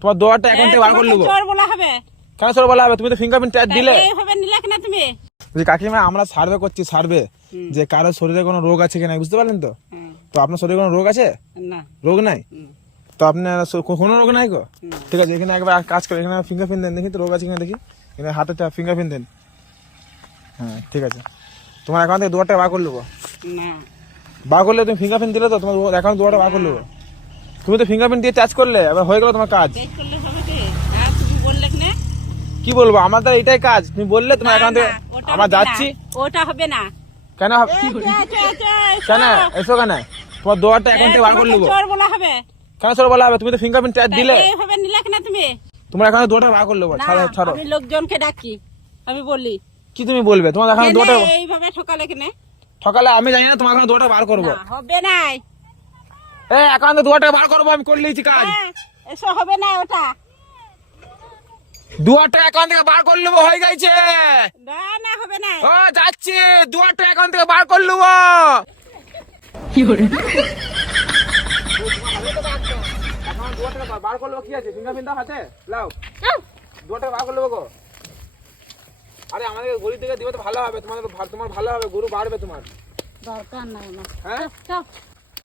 তোমার দুয়ারটা এখন থেকে বার করে নেবো। চোর বলা হবে কেন চোর বলা হবে? তুমি তো ফিঙ্গারপ্রিন্ট দিলে। এইভাবে নিলে কিনা তুমি? কাকিমা আমরা সার্ভে করছি, সার্ভে যে কারো শরীরে কোনো রোগ আছে কিনা, বুঝতে পারলেন তো? তো আপনার শরীরে কোনো রোগ আছে? না। রোগ নাই তো আপনার কোনো রোগ নাই গো? ঠিক আছে, এখানে একবার কাজ করে, এখানে ফিঙ্গারপ্রিন্ট দেন দেখি তো রোগ আছে কিনা দেখি। এখানে হাতে ফিঙ্গারপ্রিন্ট দেন। হ্যাঁ ঠিক আছে, তোমার অ্যাকাউন্ট থেকে দুয়ারটা বার করে নেবো। না বার করলে তুমি ফিঙ্গারপ্রিন্ট দিলে তো তোমার অ্যাকাউন্ট দুয়ারটা বার করে নেবো। তুমি তো ফিঙ্গারপ্রিন্ট দিয়ে চার্জ করলে, এবার হয়ে গেল তোমার কাজ। চেক করলে হবে কি? আর তুমি বললে কিনা? কি বলবো, আমার তো এটাই কাজ। তুমি বললে তোমার অ্যাকাউন্ট থেকে আমরা যাচ্ছি। ওটা হবে না। কেন কেন এসো কেন? তোমার দুয়ারটা অ্যাকাউন্ট থেকে বার করে নেবো। চোর বলা হবে কেন চোর বলা হবে? তুমি তো ফিঙ্গারপ্রিন্ট চার্জ দিলে। এইভাবে নিলে কিনা তুমি? তোমার অ্যাকাউন্ট দুয়ারটা বার করে নেবো। না, ছাড়ো ছাড়ো। আমি লোকজনকে ডাকি, আমি বলি কি তুমি বলবে? তোমার অ্যাকাউন্ট দুয়ারটা এইভাবে ঠকালে কিনা? সকালে আমি জানি না, তোমার অ্যাকাউন্ট দুয়ারটা বার করবো। না, হবে নাই। এই অ্যাকাউন্ট দুয়ারটা বার করবো, আমি করে নিয়েছি কাজ। হ্যাঁ, এসো হবে না ওটা। দুয়ারটা অ্যাকাউন্ট থেকে বার করে নেবো, হয়ে গেছে। না না, হবে না। ও যাচ্ছি, দুয়ারটা অ্যাকাউন্ট থেকে বার করে নেবো। বার করলো কি আছে? ফিঙ্গারপ্রিন্ট হাতে লাও, দুয়ারটা বার করে নেবো গো। আরে আমাদের গরিব থেকে দিবে তো ভালো হবে, তোমার ভালো হবে, গরু বাড়বে তোমার। দরকার নাই আমার। হ্যাঁ যাও।